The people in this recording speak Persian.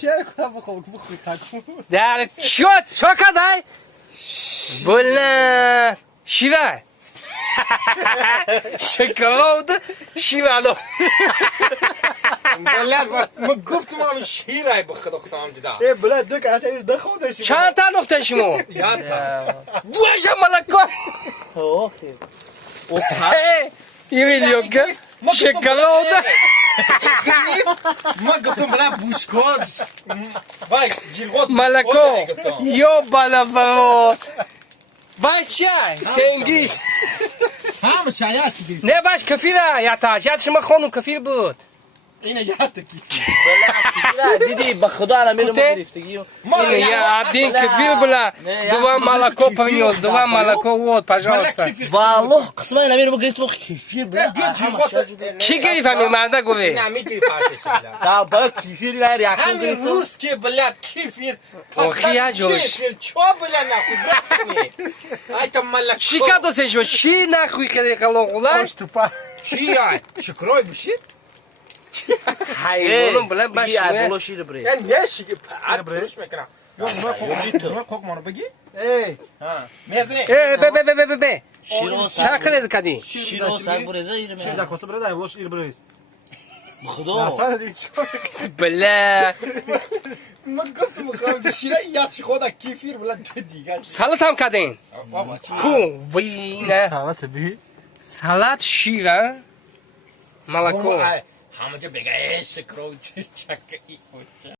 چه کنم بخور در شد چقدر بلند شیوه شکلات شیوه الان بلد ما گفتم هم شیرای بخدا خسام دیدا ای بلد دو که این ده خودش چند تا نقطه شما یاد تا دوش ملکا یه ویدیو که شکلات ما گفتم بلد بوشکاش وای جیرگوت ملکا یا بالا فرود بچه سنگیز هم شاید چی نه باش کفیره یادش یاد شما خانم کفیر بود اینه یاد کی دیدی به خدا الان میرم گرفتگی اینه یا عبدین کفیر بلا دو ملکا پنیوز دو ملکا وود پاجاوستا والله قسما الان میرم گرفتم کیفیر بلا کی گریف همی مرده گوی نمیتونی پاشش تا با کیفیر و ریاکشن همین روز که بلد کیفیر آخی ها جوش چو بلد نخود ای تا ملک چی که دوستش بود چی نخوی که قلقلان چی های شکرای بشید حیوانم بلند باش بلا شیر بری یعنی نشی که پعد برش میکنم ما خوک مانو بگی ای میزنه به شیرو چرا کلیز کردی شیرو سر برزه ایر Şimdi من kosa burada boş il burayız. خدا Sana değil çıkıyor. بله ما گفتم میخوام شیره یاد خدا کیفیر بلد دیگه سالت هم کردین بابا چی کو وینه Sana tabii. سالت شیره ملکو همه جا بگه شکرای چکه ای